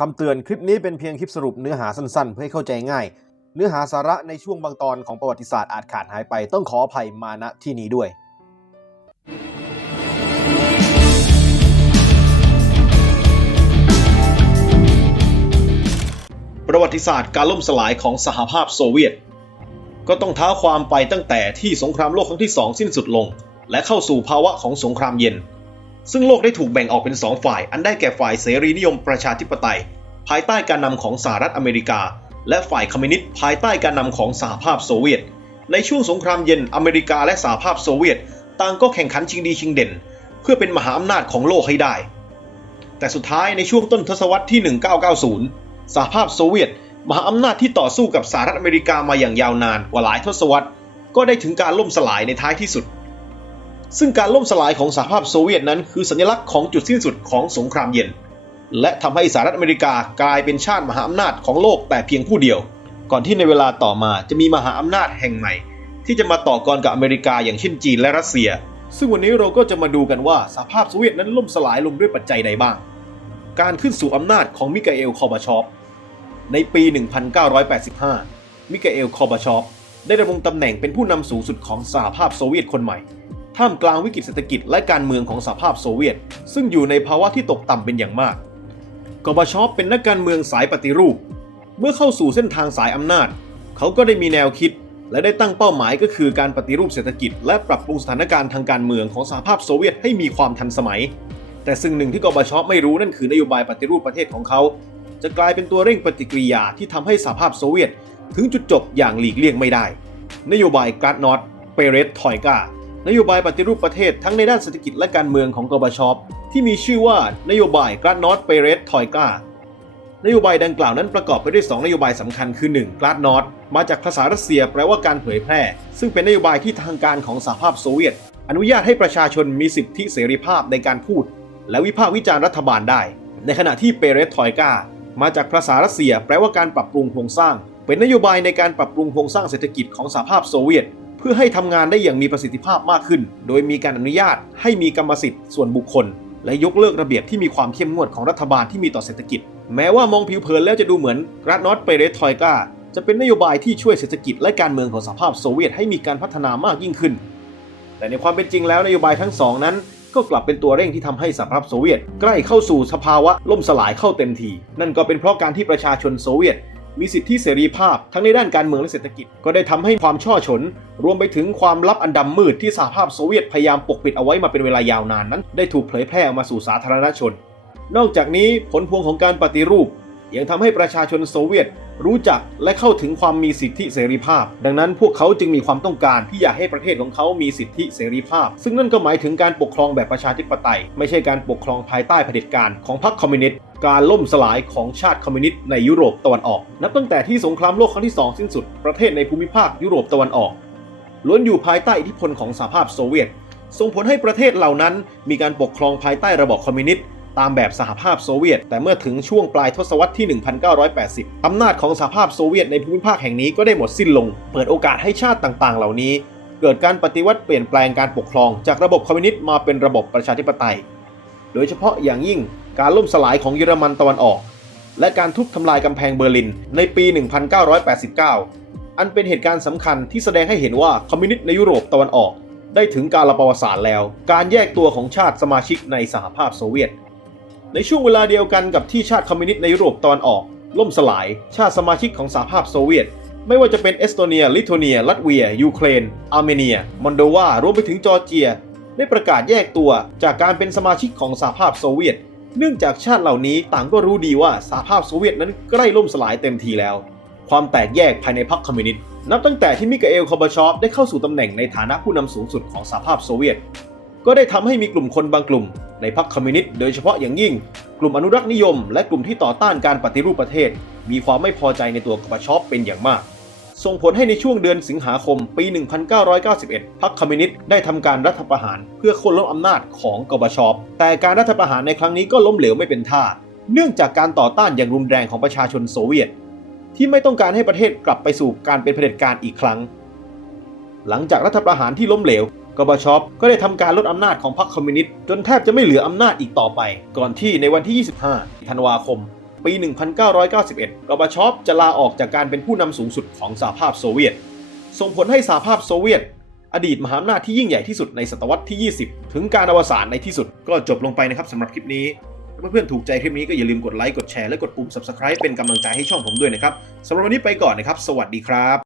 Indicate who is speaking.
Speaker 1: คำเตือนคลิปนี้เป็นเพียงคลิปสรุปเนื้อหาสั้นๆ เพื่อให้เข้าใจง่าย เนื้อหาสาระในช่วงบางตอนของประวัติศาสตร์อาจขาดหายไปต้องขออภัยมาณที่นี้ด้วย
Speaker 2: ประวัติศาสตร์การล่มสลายของสหภาพโซเวียต ก็ต้องท้าความไปตั้งแต่ที่สงครามโลกครั้งที่สองสิ้นสุดลง และเข้าสู่ภาวะของสงครามเย็น ซึ่งโลกได้ถูกแบ่งออกเป็นสองฝ่าย อันได้แก่ฝ่ายเสรีนิยมประชาธิปไตย ภายใต้การนำของสหรัฐอเมริกา และฝ่ายคอมมิวนิสต์ภายใต้การนำของสหภาพโซเวียต ในช่วงสงครามเย็นอเมริกาและสหภาพโซเวียต ต่างก็แข่งขันชิงดีชิงเด่น เพื่อเป็นมหาอำนาจของโลกให้ได้ แต่สุดท้ายในช่วงต้นทศวรรษที่ 1990 สหภาพโซเวียต มหาอำนาจที่ต่อสู้กับสหรัฐอเมริกามาอย่างยาวนานกว่าหลายทศวรรษ ก็ได้ถึงการล่มสลายในท้ายที่สุด ซึ่งการล่มสลายของสหภาพโซเวียตนั้นคือสัญลักษณ์ของจุดสิ้นสุดของสงครามเย็น และทำให้สหรัฐอเมริกากลายเป็นชาติมหาอำนาจของโลกแต่เพียงผู้เดียว ก่อนที่ในเวลาต่อมาจะมีมหาอำนาจแห่งใหม่ ที่จะมาต่อกรกับอเมริกาอย่างเช่นจีนและรัสเซีย ซึ่งวันนี้เราก็จะมาดูกันว่าสหภาพโซเวียตนั้นล่มสลายลงด้วยปัจจัยใดบ้าง การขึ้นสู่อำนาจของมิกาเอลคอร์บาชอฟในปี 1985 มิกาเอลคอร์บาชอฟได้ดำรงตำแหน่งเป็นผู้นำสูงสุดของสหภาพโซเวียตคนใหม่ ท่ามกลางวิกฤตเศรษฐกิจและการเมืองของสหภาพโซเวียต ซึ่งอยู่ในภาวะที่ตกต่ำเป็นอย่างมากกอบาชอฟเป็นนักการเมืองสายปฏิรูป เมื่อเข้าสู่เส้นทางสายอำนาจ เขาก็ได้มีแนวคิด และได้ตั้งเป้าหมายก็คือการปฏิรูปเศรษฐกิจ และปรับปรุงสถานการณ์ทางการเมืองของสหภาพโซเวียตให้มีความทันสมัย แต่สิ่งหนึ่งที่กอบาชอฟไม่รู้นั่นคือนโยบายปฏิรูปประเทศของเขา จะกลายเป็นตัวเร่งปฏิกิริยาที่ทำให้สหภาพโซเวียต ถึงจุดจบอย่างหลีกเลี่ยงไม่ได้ นโยบายการาดนอตเปเรสทอยกา นโยบายปฏิรูปประเทศทั้งในด้านเศรษฐกิจและการเมืองของกอบาชอฟที่มีชื่อว่านโยบายกราดนอตเปเรสทอยกานโยบายดังกล่าวนั้นประกอบไปด้วย 2 นโยบายสำคัญคือ 1. กราดนอตมาจากภาษารัสเซียแปลว่าการเผยแพร่ ซึ่งเป็นนโยบายที่ทางการของสหภาพโซเวียต อนุญาตให้ประชาชนมีสิทธิเสรีภาพในการพูด และวิพากษ์วิจารณ์รัฐบาลได้ ในขณะที่เปเรสทอยกามาจากภาษารัสเซียแปลว่าการปรับปรุงโครงสร้าง เป็นนโยบายในการปรับปรุงโครงสร้างเศรษฐกิจของสหภาพโซเวียต เพื่อให้ทำงานได้อย่างมีประสิทธิภาพมากขึ้น โดยมีการอนุญาตให้มีกรรมสิทธิ์ส่วนบุคคล และยกเลิกระเบียบที่มีความเข้มงวดของรัฐบาลที่มีต่อเศรษฐกิจ แม้ว่ามองผิวเผินแล้วจะดูเหมือนรัฐนอตเปเรสทอยกาจะเป็นนโยบายที่ช่วยเศรษฐกิจและการเมืองของสหภาพโซเวียตให้มีการพัฒนามากยิ่งขึ้น แต่ในความเป็นจริงแล้วนโยบายทั้งสองนั้น ก็กลับเป็นตัวเร่งที่ทำให้สหภาพโซเวียต ใกล้เข้าสู่สภาวะล่มสลายเข้าเต็มที นั่นก็เป็นเพราะการที่ประชาชนโซเวียต มีสิทธิเสรีภาพทั้งในด้านการเมืองและเศรษฐกิจ ก็ได้ทำให้ความช่อฉน รวมไปถึงความลับอันดำมืดที่สหภาพโซเวียตพยายามปกปิดเอาไว้มาเป็นเวลายาวนานนั้น ได้ถูกเผยแพร่ออกมาสู่สาธารณชน นอกจากนี้ผลพวงของการปฏิรูป ยังทำให้ประชาชนโซเวียต รู้จักและเข้าถึงความมีสิทธิเสรีภาพ ดังนั้นพวกเขาจึงมีความต้องการที่อยากให้ประเทศของเขามีสิทธิเสรีภาพ ซึ่งนั่นก็หมายถึงการปกครองแบบประชาธิปไตย ไม่ใช่การปกครองภายใต้เผด็จการของพรรคคอมมิวนิสต์การล่มสลายของชาติคอมมิวนิสต์ในยุโรปตะวันออก นับตั้งแต่ที่สงครามโลกครั้งที่สองสิ้นสุด ประเทศในภูมิภาคยุโรปตะวันออกล้วนอยู่ภายใต้อิทธิพลของสหภาพโซเวียต ส่งผลให้ประเทศเหล่านั้น มีการปกครองภายใต้ระบอบคอมมิวนิสต์ ตามแบบสหภาพโซเวียต แต่เมื่อถึงช่วงปลายทศวรรษที่ 1980 อำนาจของสหภาพโซเวียตในภูมิภาคแห่งนี้ก็ได้หมดสิ้นลง เปิดโอกาสให้ชาติต่างๆ เหล่านี้ เกิดการปฏิวัติเปลี่ยนแปลงการปกครอง จากระบบคอมมิวนิสต์มาเป็นระบบประชาธิปไตย โดยเฉพาะอย่างยิ่งการล่มสลายของเยอรมันตะวันออก และการทุบทำลายกำแพงเบอร์ลินในปี 1989 อันเป็นเหตุการณ์สำคัญที่แสดงให้เห็นว่าคอมมิวนิสต์ในยุโรปตะวันออกได้ถึงการละประวัติศาสตร์แล้ว การแยกตัวของชาติสมาชิกในสหภาพโซเวียต ในช่วงเวลาเดียวกันกับที่ชาติคอมมิวนิสต์ในยุโรปตะวันออก ล่มสลาย ชาติสมาชิกของสหภาพโซเวียต ไม่ว่าจะเป็นเอสโตเนีย ลิทัวเนีย ลัตเวีย ยูเครน อาร์เมเนีย มอนโดวารวมไปถึงจอร์เจีย ได้ประกาศแยกตัวจากการเป็นสมาชิกของสหภาพโซเวียต เนื่องจากชาติเหล่านี้ต่างก็รู้ดีว่าสหภาพโซเวียตนั้นใกล้ล่มสลายเต็มทีแล้ว ความแตกแยกภายในพรรคคอมมิวนิสต์นับตั้งแต่ที่มิกาเอลคอร์บาชอฟได้เข้าสู่ตำแหน่งในฐานะผู้นำสูงสุดของสหภาพโซเวียต ก็ได้ทำให้มีกลุ่มคนบางกลุ่ม ในพรรคคอมมิวนิสต์โดยเฉพาะอย่างยิ่ง กลุ่มอนุรักษ์นิยม และกลุ่มที่ต่อต้านการปฏิรูปประเทศ มีความไม่พอใจในตัวกอบชอฟเป็นอย่างมาก ส่งผลให้ในช่วงเดือนสิงหาคมปี 1991 พรรคคอมมิวนิสต์ได้ทำการรัฐประหาร เพื่อโค่นล้มอำนาจของกอบชอฟแต่การรัฐประหารในครั้งนี้ก็ล้มเหลวไม่เป็นท่า เนื่องจากการต่อต้านอย่างรุนแรงของประชาชนโซเวียต ที่ไม่ต้องการให้ประเทศกลับไปสู่การเป็นเผด็จการอีกครั้ง หลังจากรัฐประหารที่ล้มเหลว กอบชอฟก็ได้ทำการลดอำนาจของพรรคคอมมิวนิสต์จนแทบจะไม่เหลืออำนาจอีกต่อไป ก่อนที่ในวันที่ 25 ธันวาคม ปี 1991กอบชอฟจะลาออกจากการเป็นผู้นำสูงสุดของสหภาพโซเวียต ส่งผลให้สหภาพโซเวียต อดีตมหาอำนาจที่ยิ่งใหญ่ที่สุดในศตวรรษที่ 20 ถึงการอวสานในที่สุดก็จบลงไปนะครับสำหรับคลิปนี้ถ้าเพื่อนๆถูกใจคลิปนี้ก็อย่าลืมกดไลค์กดแชร์และกดปุ่ม subscribe เป็นกำลังใจให้ช่องผมด้วยนะครับสำหรับวันนี้ไปก่อนนะครับ สวัสดีครับ